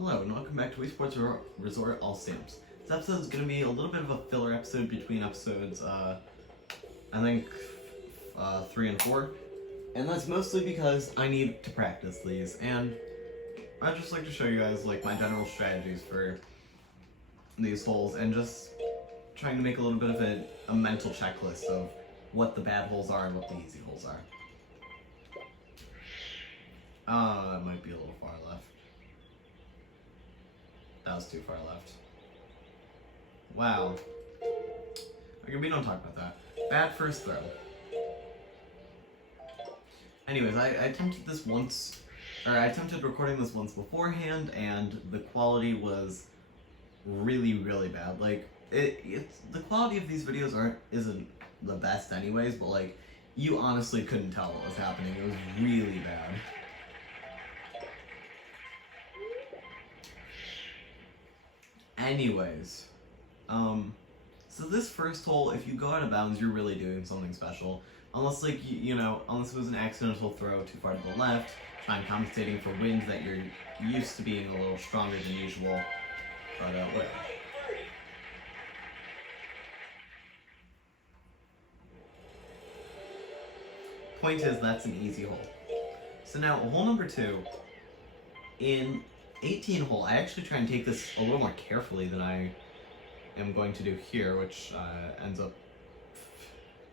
Hello, and welcome back to Wii Sports Resort All Stamps. This episode is going to be a little bit of a filler episode between episodes, I think, 3 and 4. And that's mostly because I need to practice these, and I'd just like to show you guys, like, my general strategies for these holes, and just trying to make a little bit of a mental checklist of what the bad holes are and what the easy holes are. That might be a little far left. That was too far left. Wow. Okay, we don't talk about that. Bad first throw. Anyways, I attempted this once, or I attempted recording this once beforehand, and the quality was really, really bad. Like, it's the quality of these videos isn't the best anyways, but like, you honestly couldn't tell what was happening. It was really bad. Anyways, so this first hole, if you go out of bounds, you're really doing something special. Unless, like, you know, unless it was an accidental throw too far to the left, trying compensating for wind that you're used to being a little stronger than usual. But, whatever. Point is, that's an easy hole. So now, hole number 2, in 18 hole, I actually try and take this a little more carefully than I am going to do here, which ends up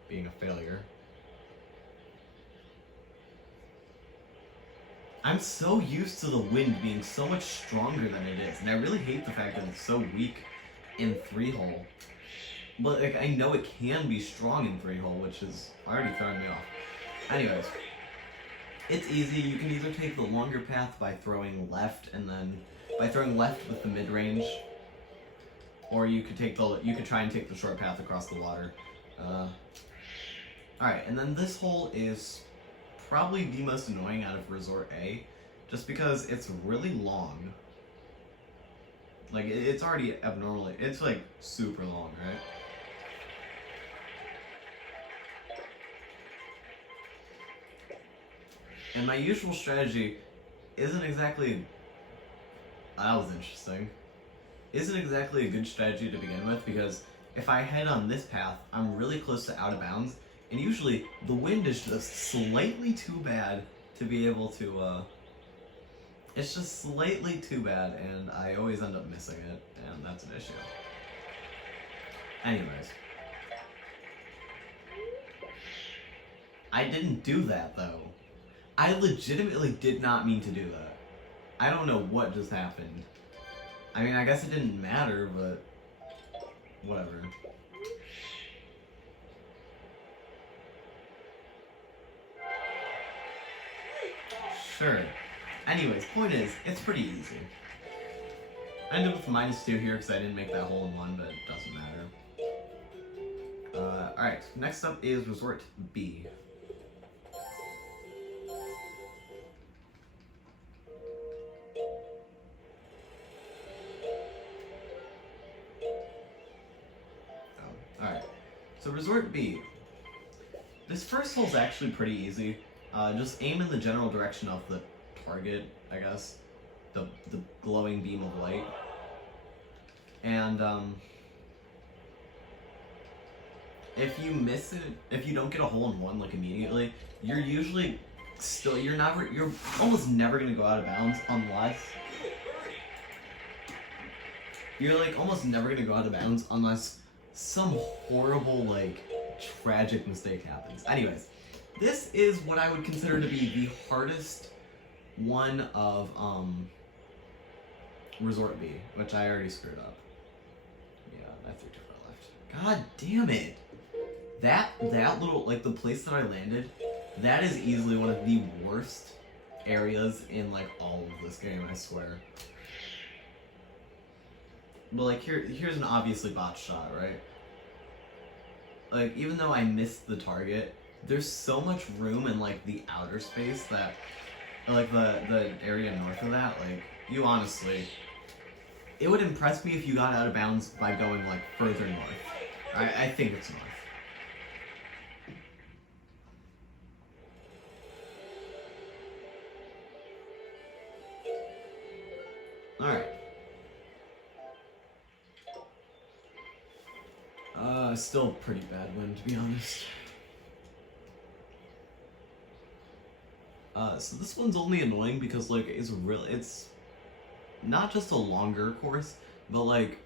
being a failure. I'm so used to the wind being so much stronger than it is, and I really hate the fact that it's so weak in 3 hole. But like, I know it can be strong in 3 hole, which is already throwing me off. Anyways, it's easy. You can either take the longer path by throwing left, and then by throwing left with the mid-range, or you could try and take the short path across the water. Alright, and then this hole is probably the most annoying out of Resort A, just because it's really long. Like, it's already abnormally, it's like super long, right? And my usual strategy isn't exactly, that was interesting, isn't exactly a good strategy to begin with, because if I head on this path, I'm really close to out of bounds, and usually the wind is just slightly too bad to be able to, it's just slightly too bad, and I always end up missing it, and that's an issue. Anyways. I didn't do that, though. I legitimately did not mean to do that. I don't know what just happened. I mean, I guess it didn't matter, but whatever. Sure. Anyways, point is, it's pretty easy. I ended up with -2 here because I didn't make that hole in 1, but it doesn't matter. Alright, next up is Resort B. So Resort B. This first hole's actually pretty easy. Just aim in the general direction of the target, I guess. The glowing beam of light. And if you miss it, if you don't get a hole in 1 like immediately, you're usually still, you're almost never gonna go out of bounds unless you're like almost never gonna go out of bounds unless some horrible, like, tragic mistake happens. Anyways, this is what I would consider to be the hardest one of, Resort B, which I already screwed up. Yeah, I threw too far left. God damn it! That little, like, the place that I landed, that is easily one of the worst areas in, like, all of this game, I swear. But, like, here's an obviously botched shot, right? Like, even though I missed the target, there's so much room in, like, the outer space that, like, the area north of that, like, you honestly, it would impress me if you got out of bounds by going, like, further north. I think it's north. Alright. Still pretty bad wind, to be honest. So this one's only annoying because, like, it's not just a longer course, but, like,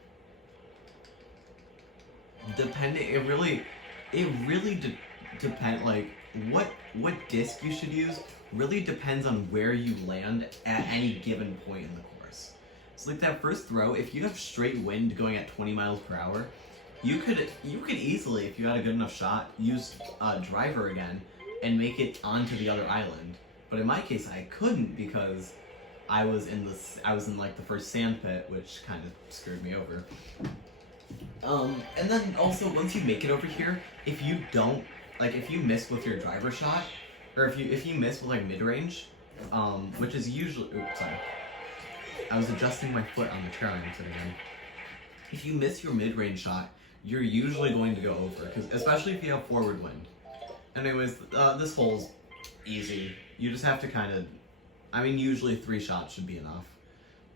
it really depend, like, what disc you should use really depends on where you land at any given point in the course. So, like, that first throw, if you have straight wind going at 20 miles per hour, you could easily, if you had a good enough shot, use driver again and make it onto the other island. But in my case, I couldn't because I was in like the first sand pit, which kind of screwed me over. And then also once you make it over here, if you don't, like, if you miss with your driver shot, or if you miss with like mid range, which is usually, oops, sorry, I was adjusting my foot on the chair I'm sitting in. If you miss your mid range shot, you're usually going to go over, because especially if you have forward wind. Anyways, this hole's easy. You just have to kind of, I mean, usually 3 shots should be enough.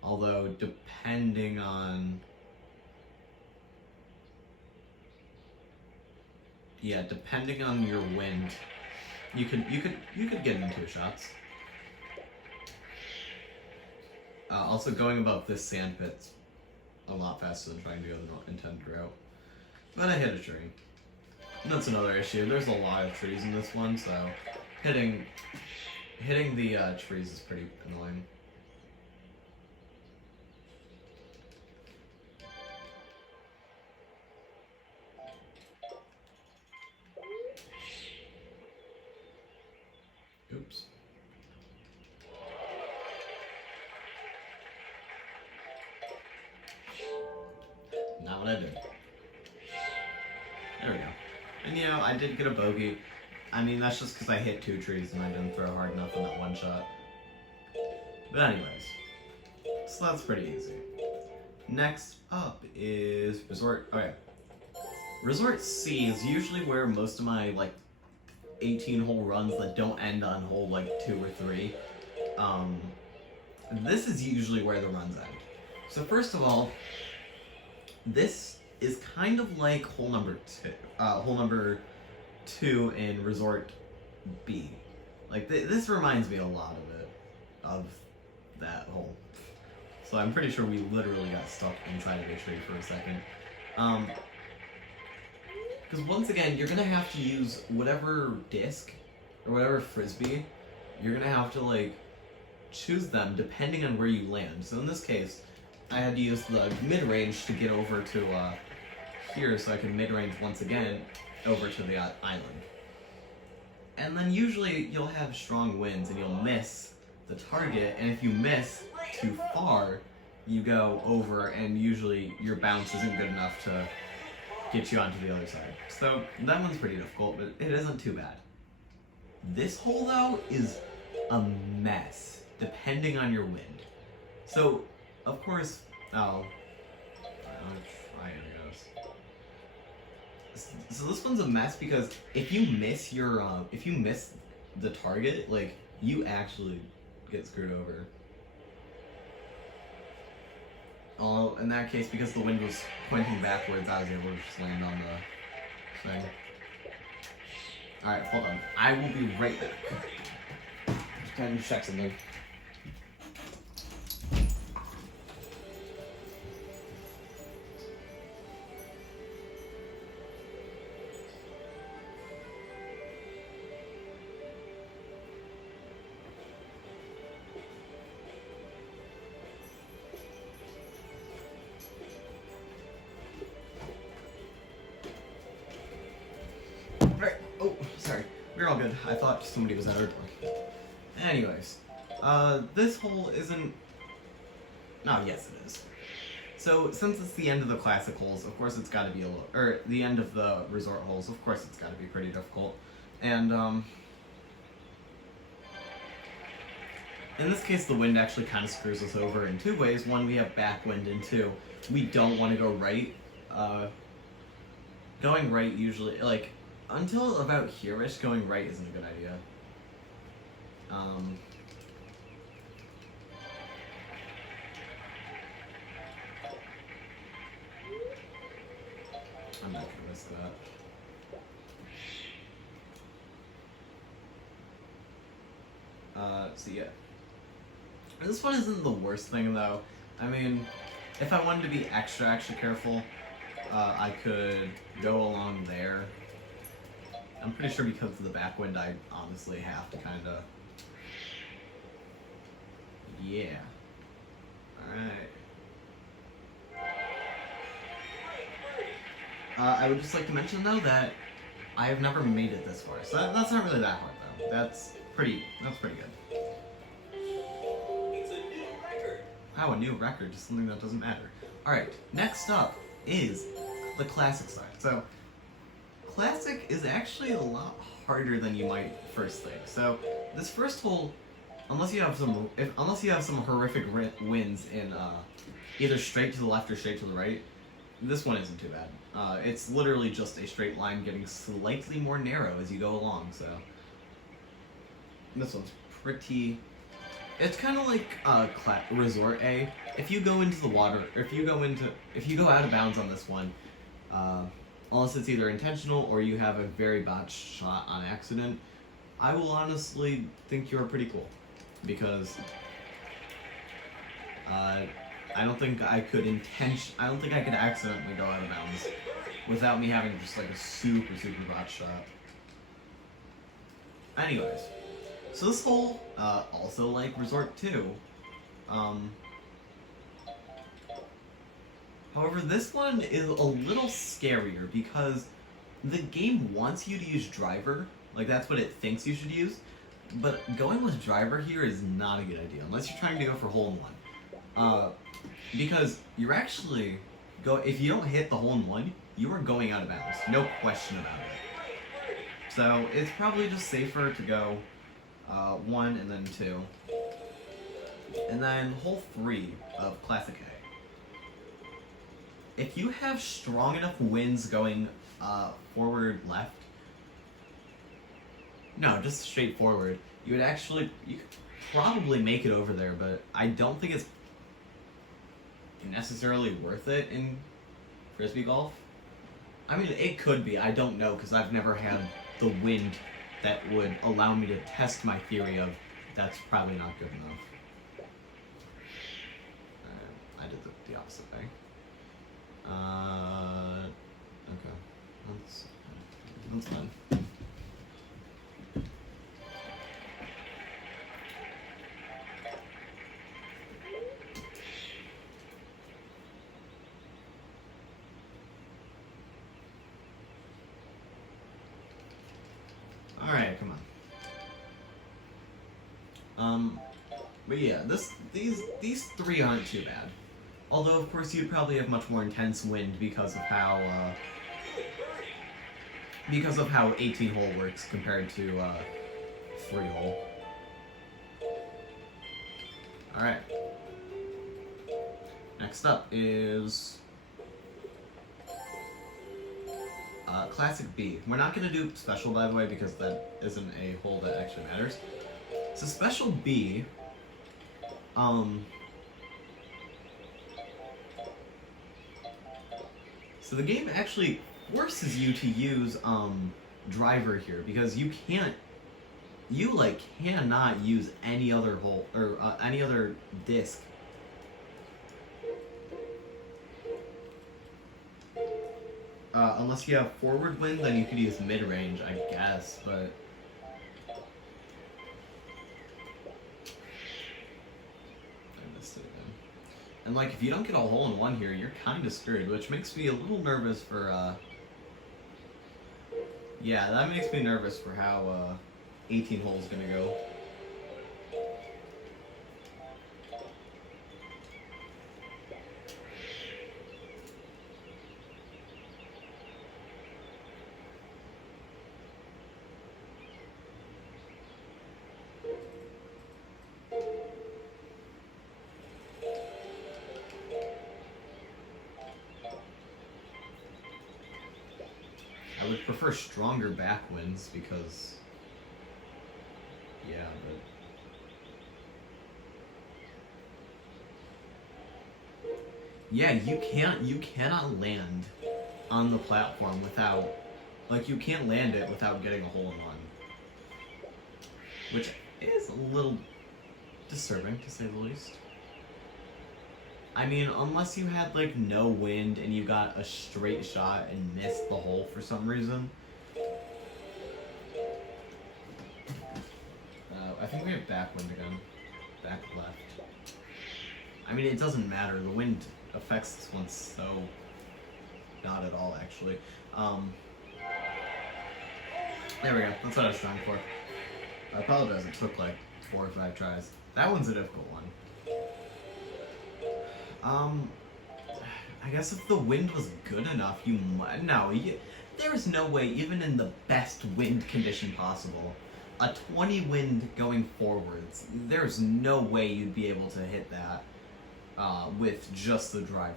Although, depending on your wind, you could get in 2 shots. Also, going above this sand pit's a lot faster than trying to go the intended route. But I hit a tree. And that's another issue. There's a lot of trees in this one, so hitting the trees is pretty annoying. Oops. Not what I did. There we go. And you know, I did get a bogey. I mean, that's just because I hit 2 trees and I didn't throw hard enough on that one shot. But anyways, so that's pretty easy. Next up is Resort. Okay. Resort C is usually where most of my, like, 18-hole runs that don't end on hole, like, 2 or 3. This is usually where the runs end. So first of all, this is kind of like hole number 2 in Resort B. Like, this reminds me a lot of that hole. So I'm pretty sure we literally got stuck inside of a tree for a second. Because once again, you're gonna have to use whatever disc or whatever Frisbee, you're gonna have to, like, choose them depending on where you land. So in this case, I had to use the mid-range to get over to here so I can mid-range once again over to the island. And then usually you'll have strong winds and you'll miss the target, and if you miss too far, you go over, and usually your bounce isn't good enough to get you onto the other side. So that one's pretty difficult, but it isn't too bad. This hole, though, is a mess, depending on your wind. So, of course, I'll try it, I guess. So this one's a mess because if you miss the target, like, you actually get screwed over. Although, in that case, because the wind was pointing backwards, I was able to just land on the thing. Alright, hold on. I will be right back. Just kind of check something. We're all good. I thought somebody was at our door. Anyways, this hole isn't... No, yes it is. So, since it's the end of the classic holes, of course it's gotta be a little... Or, the end of the resort holes, of course it's gotta be pretty difficult. And, in this case, the wind actually kind of screws us over in 2 ways. 1, we have backwind, and 2, we don't want to go right. Going right usually, like... Until about here-ish, going right isn't a good idea. I'm not gonna risk that. So yeah. This one isn't the worst thing though. I mean, if I wanted to be extra careful, I could go along there. I'm pretty sure because of the backwind, I honestly have to kind of... Yeah. Alright. I would just like to mention though that I have never made it this far, so that's not really that hard though. That's pretty good. It's a new record. Oh, a new record, just something that doesn't matter. Alright, next up is the classic side. So, classic is actually a lot harder than you might first think. So, this first hole, unless you have some horrific wins in either straight to the left or straight to the right, this one isn't too bad. It's literally just a straight line getting slightly more narrow as you go along, so... This one's pretty... It's kind of like Resort A. If you go into the water, or if you go out of bounds on this one, unless it's either intentional or you have a very botched shot on accident, I will honestly think you're pretty cool. Because I don't think I could accidentally go out of bounds without me having just like a super botched shot. Anyways, so this hole, also like Resort 2, however, this one is a little scarier because the game wants you to use driver, like that's what it thinks you should use, but going with driver here is not a good idea, unless you're trying to go for hole-in-one. Because you're actually, if you don't hit the hole-in-one, you are going out of bounds, no question about it. So it's probably just safer to go 1 and then 2. And then hole 3 of Classic A. If you have strong enough winds going forward left, no, just straight forward, you could probably make it over there, but I don't think it's necessarily worth it in Frisbee golf. I mean, it could be, I don't know, because I've never had the wind that would allow me to test my theory of that's probably not good enough. I did the opposite way. Okay. That's fine. Alright, come on. But yeah, these 3 aren't too bad. Although, of course, you'd probably have much more intense wind because of how 18-hole works compared to 3-hole. Alright. Next up is Classic B. We're not going to do Special, by the way, because that isn't a hole that actually matters. So Special B, so the game actually forces you to use driver here, because you cannot use any other hole or any other disc. Unless you have forward wind, then you could use mid-range, I guess, but... I missed it again. And, like, if you don't get a hole-in-one here, you're kind of screwed, which makes me a little nervous for, Yeah, that makes me nervous for how, 18 holes gonna go. I would prefer stronger backwinds because, yeah, but yeah, you cannot land on the platform without, like, you can't land it without getting a hole-in-one. Which is a little disturbing, to say the least. I mean, unless you had, like, no wind and you got a straight shot and missed the hole for some reason. I think we have backwind again. Back left. I mean, it doesn't matter. The wind affects this one so... not at all, actually. There we go. That's what I was trying for. I apologize. It took, like, 4 or 5 tries. That one's a difficult one. I guess if the wind was good enough, you might... No, there's no way, even in the best wind condition possible, a 20 wind going forwards, there's no way you'd be able to hit that with just the driver.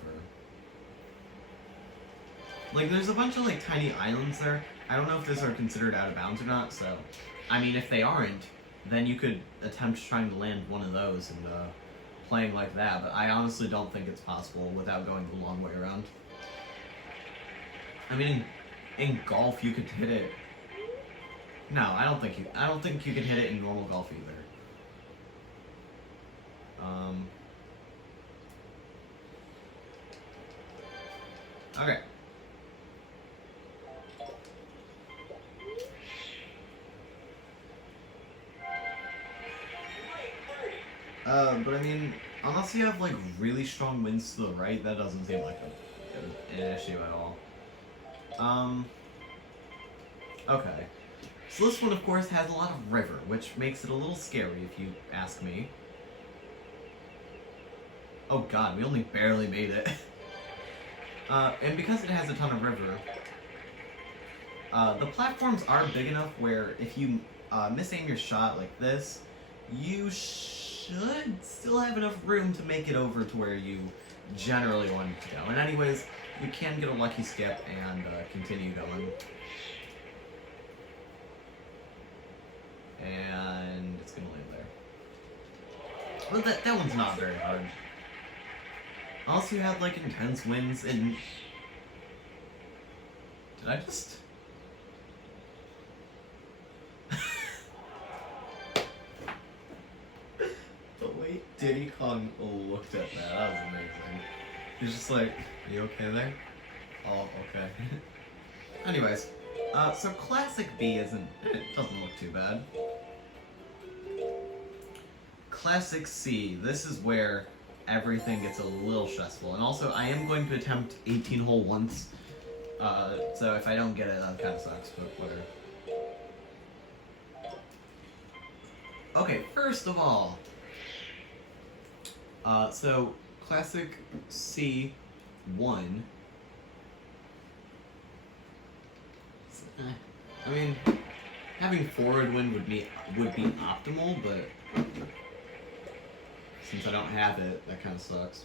Like, there's a bunch of, like, tiny islands there. I don't know if those are considered out of bounds or not, so... I mean, if they aren't, then you could attempt trying to land one of those and, playing like that, but I honestly don't think it's possible without going the long way around. I mean, in golf you could hit it. No, I don't think you can hit it in normal golf either. Okay. But I mean, unless you have, like, really strong winds to the right, that doesn't seem like an issue at all. Okay. So this one, of course, has a lot of river, which makes it a little scary, if you ask me. Oh god, we only barely made it. And because it has a ton of river, the platforms are big enough where if you misaim your shot like this, you should still have enough room to make it over to where you generally want it to go. And anyways, you can get a lucky skip and continue going. And it's gonna land there. Well, that one's not very hard. Unless you had, like, intense winds and... Did I just... The way Diddy Kong looked at that was amazing. He's just like, are you okay there? Oh, okay. Anyways, so Classic B it doesn't look too bad. Classic C, this is where everything gets a little stressful. And also, I am going to attempt 18 hole once. So if I don't get it, that kind of sucks, but whatever. Okay, first of all, so Classic C1. I mean, having forward wind would be optimal, but since I don't have it, that kind of sucks.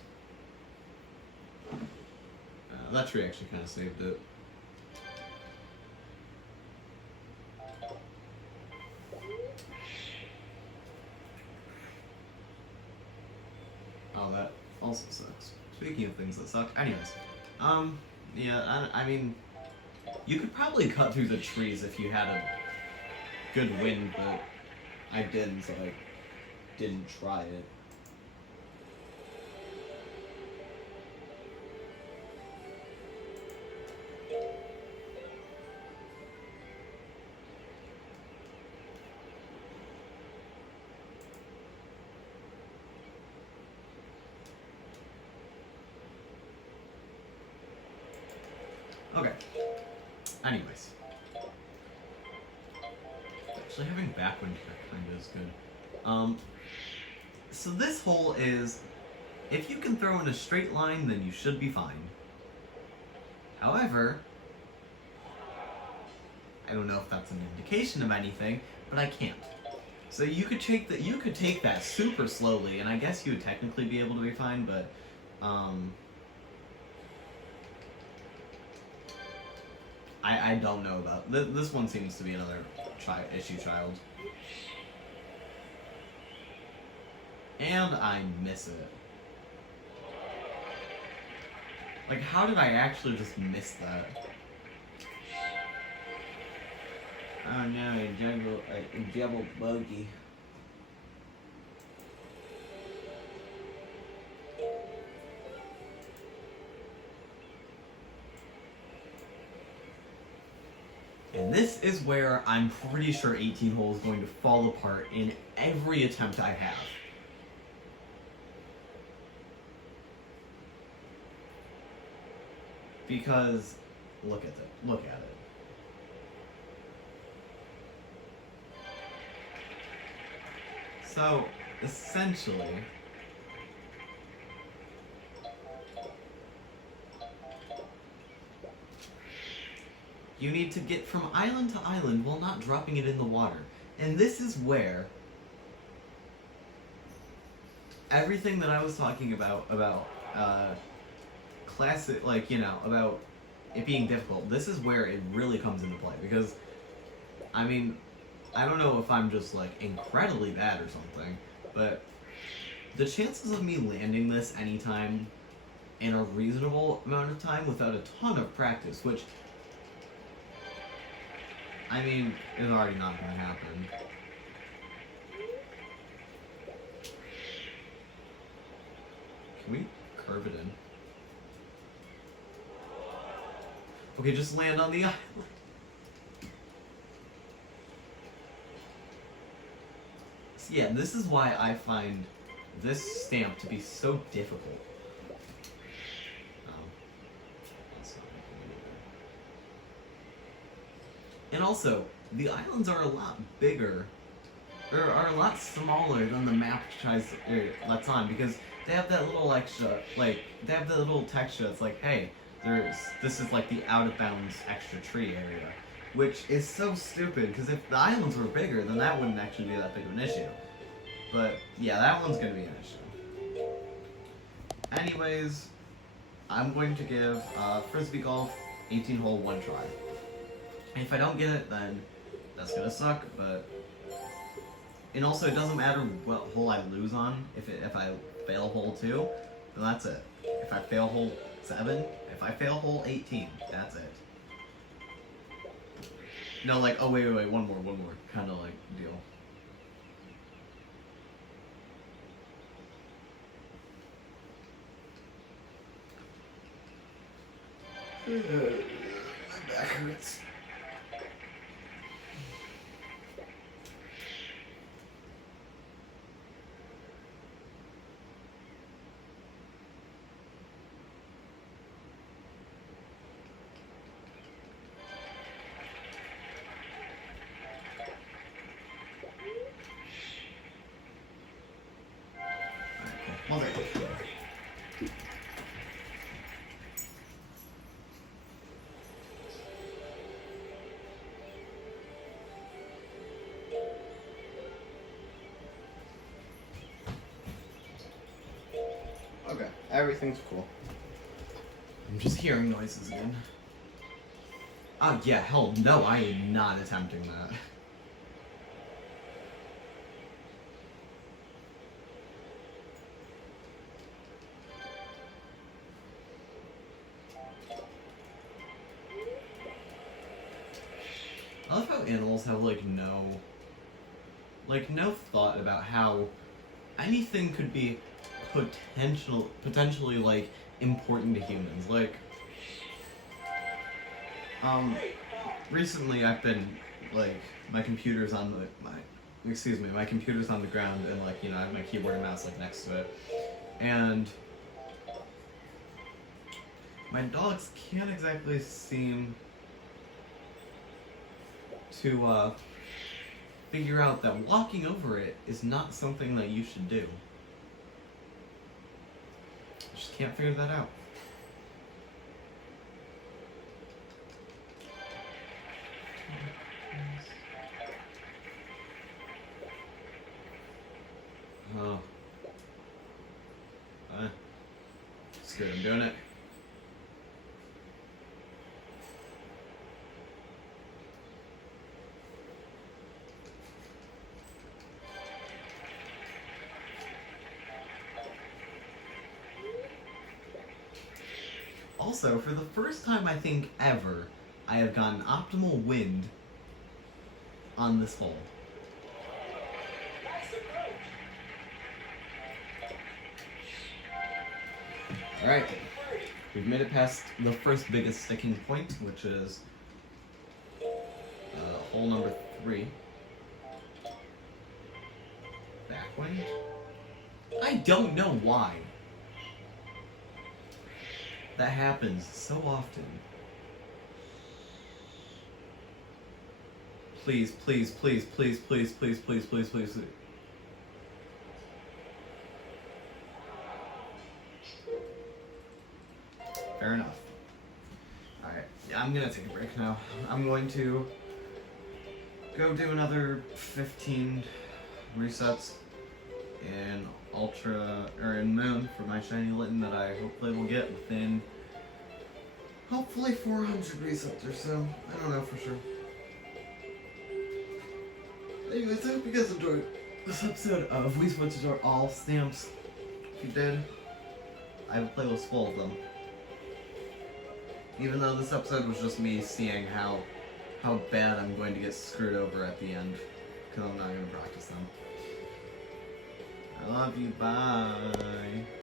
That tree actually kind of saved it. Oh, that also sucks. Speaking of things that suck, anyways, yeah, I mean, you could probably cut through the trees if you had a good wind, but I didn't, so I didn't try it. Okay. Anyways. Actually, having backwind kind of is good. So this hole is, if you can throw in a straight line, then you should be fine. However, I don't know if that's an indication of anything, but I can't. So you could take that super slowly, and I guess you would technically be able to be fine, but I don't know about this one. Seems to be another issue child, and I miss it. Like, how did I actually just miss that? Oh no, a jumbo bogey. And this is where I'm pretty sure 18 hole is going to fall apart in every attempt I have. Because, look at it. Look at it. So, essentially, you need to get from island to island while not dropping it in the water. And this is where everything that I was talking about classic, like, you know, about it being difficult, this is where it really comes into play. Because, I mean, I don't know if I'm just, like, incredibly bad or something, but the chances of me landing this anytime in a reasonable amount of time without a ton of practice, which, I mean, is already not going to happen. Can we curve it in? Okay, just land on the island. So yeah, this is why I find this stamp to be so difficult. That's not making it either. And also, the islands are a lot bigger, or are a lot smaller than the map tries lets on, because they have that little extra, like, they have that little texture that's like, hey, this is like the out of bounds extra tree area, which is so stupid, because if the islands were bigger, then that wouldn't actually be that big of an issue. But yeah, that one's gonna be an issue. Anyways, I'm going to give Frisbee Golf 18 hole one try. And if I don't get it, then that's gonna suck, but... And also, it doesn't matter what hole I lose on. If I fail hole 2, then that's it. If I fail hole 7, if I fail hole 18, that's it. No, like, oh wait, one more, kind of like deal. My back hurts. Well, there you go. Okay, everything's cool. I'm just hearing noises again. Oh yeah, hell no, I am not attempting that. I love how animals have no thought about how anything could be potentially like important to humans. Like, recently I've been like my computer's on my computer's on the ground, and like, you know, I have my keyboard and mouse like next to it, and my dogs can't exactly seem to figure out that walking over it is not something that you should do. Just can't figure that out. Oh. It's good, I'm doing it. Also, for the first time I think ever, I have gotten optimal wind on this hole. Nice approach. Alright, Birdie. we've made it past the first biggest sticking point, which is hole number 3. Backwind? I don't know why. That happens so often. Please, please, please, please, please, please, please, please, please. Fair enough. Alright, yeah, I'm gonna take a break now. I'm going to go do another 15 resets in Ultra, or in Moon for my shiny Litten that I hopefully will get within, hopefully 400 resets or so. I don't know for sure. Anyways, I hope you guys enjoyed this episode of We Switches Are All Stamps. If you did, I have a playlist full of them. Even though this episode was just me seeing how bad I'm going to get screwed over at the end, because I'm not going to practice them. I love you, bye.